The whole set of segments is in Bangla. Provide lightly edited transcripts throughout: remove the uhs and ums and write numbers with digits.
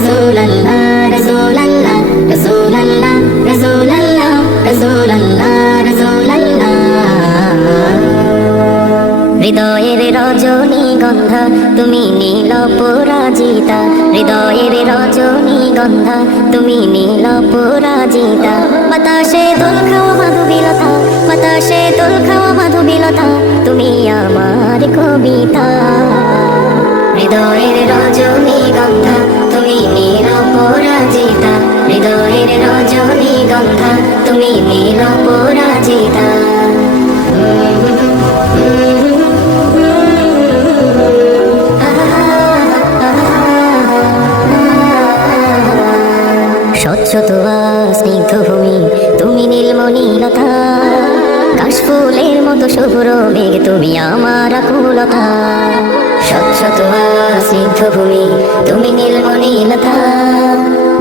রাসূলুল্লাহ রাসূলুল্লাহ রাসূলুল্লাহ রাসূলুল্লাহ রাসূলুল্লাহ রাসূলুল্লাহ। হৃদয়ের রজনীগন্ধা তুমি নীল পরাজিতা, হৃদয়ের রজনীগন্ধা তুমি নীল পরাজিতা। বাতাসে দোল খাওয়া মাধবীলতা, বাতাসে দোল খাওয়া মাধবীলতা, তুমি আমার কবিতা। হৃদয়ের রজনীগন্ধা তুমি নীল পরাজিতা, হৃদয়ের রজনীগন্ধা তুমি নীল পরাজিতা। স্বচ্ছ তোয়া স্নিগ্ধ ভূমি তুমি নীলমণিলতা, কাশফুলের মতো শুভ্র মেঘ তুমি আমার আকুলতা। স্বচ্ছ তোয়া স্নিগ্ধ ভূমি তুমি নীলমণিলতা,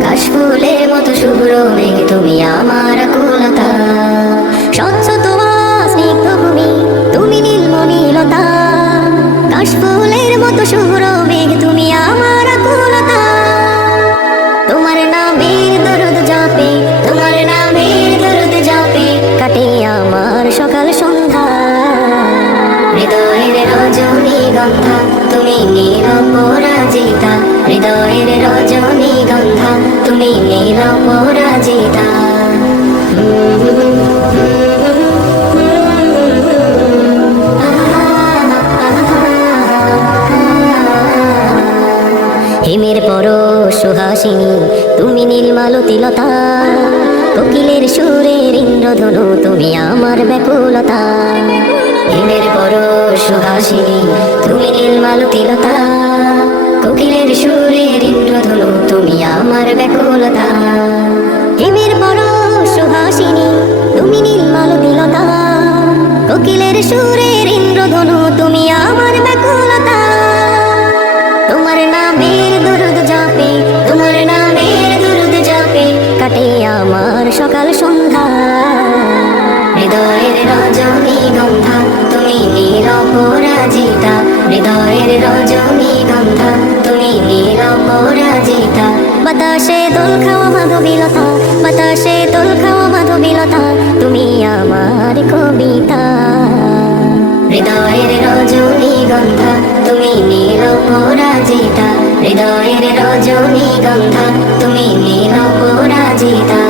কাশফুলের মতো শুভ্র মেঘ তুমি আমার আকুলতা। স্বচ্ছ তোয়া স্নিগ্ধ ভূমি তুমি নীলমণিলতা, কাশফুলের মতো শুভ্র মেঘ তুমি আমার আকুলতা। তোমার নামের দরুদ জাপে, তোমার নামের দরুদ জাপে কাটে আমার সকাল সন্ধ্যা। হৃদয়ের রজনীগন্ধা তুমি নীল পরাজিতা, হৃদয়ের রজনীগন্ধা তুমি নীল পরাজিতা। হিমের পরশ সুহাসিনী তুমি নীলমালতিলতা, কোকিলের সুরের ইন্দ্রধনু তুমি আমার ব্যাকুলতা। হিমের পরশ সুহাসিনী তুমি নীলমালতিলতা, কোকিলের সুরের ইন্দ্রধনু তুমি আমার ব্যাকুলতা। হিমের পরশ সুহাসিনী তুমি নীলমালতিলতা, কোকিলের সুরের ইন্দ্রধনু তুমি আমার ব্যাকুলতা। তোমার নামের দরুদ জাপে, তোমার নামের দরুদ জাপে কাটে আমার সকাল সন্ধ্যা। হৃদয়ের রজনীগন্ধা তুমি নীল পরাজিতা, হৃদয়ের রজনীগন্ধা তুমি নীল পরাজিতা। বাতাসে দোল খাওয়া মাধবীলতা, বাতাসে দোল খাওয়া মাধবীলতা তুমি আমার কবিতা। হৃদয়ের রজনীগন্ধা তুমি নীল পরাজিতা, হৃদয়ের রজনীগন্ধা তুমি নীল পরাজিতা।